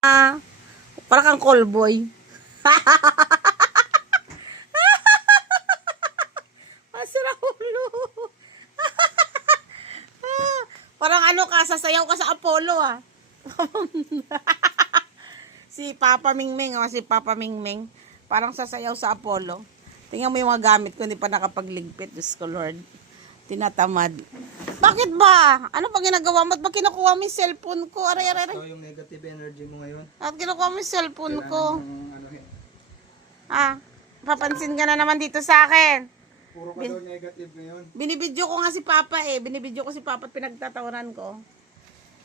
Para kang callboy. Masira ulo. Parang ano ka, sasayaw ka sa Apollo ah. Si Papa Mingming, si Papa Mingming. Parang sasayaw sa Apollo. Tingnan mo yung mga gamit ko, hindi pa nakapagligpit. Diyos ko Lord. Tinatamad. Bakit ba? Ano ba ginagawa mo? Ba't ba kinukuha mo yung cellphone ko? Aray. Ito yung negative energy mo ngayon. At kinukuha mo yung cellphone ko. Ano, Papansin ka na naman dito sa akin. puro ka daw negative ngayon. Binibidyo ko nga si Papa Binibidyo ko si Papa at pinagtatawanan ko.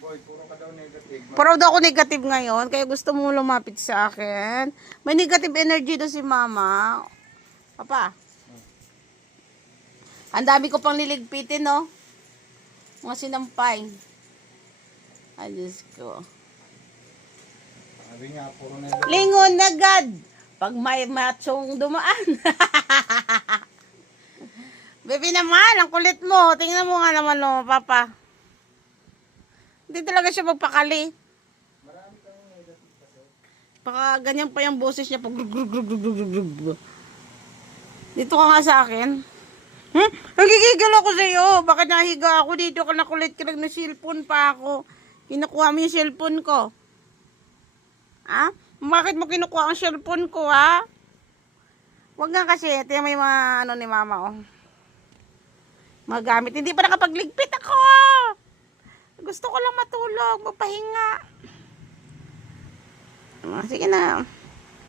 Boy, puro ka daw negative. Proud ako negative ngayon, kaya gusto mo lumapit sa akin. May negative energy do si Mama. Papa. Ang dami ko pang niligpitin, no? Mga sinampay. Ay, Diyos ko. Sabi nga, puro negative. Lingon na God! Pag may machong dumaan. Baby naman, ang kulit mo. Tingnan mo nga naman, no, Papa. Hindi talaga siya magpakali. Marami kang negative kasi. Baka ganyan pa yung boses niya. Pag dito ka nga sa akin. Nagigigil ako sa'yo. Bakit nahiga ako dito ka nakulit ka lang na cellphone pa ako. Kinukuha mo yung cellphone ko. Ha? Bakit mo kinukuha ang cellphone ko, ha? Huwag nga kasi. Ito yung may mga ano ni Mama, oh. Mga gamit. Hindi pa nakapagligpit ako. Gusto ko lang matulog. Magpahinga. Sige na.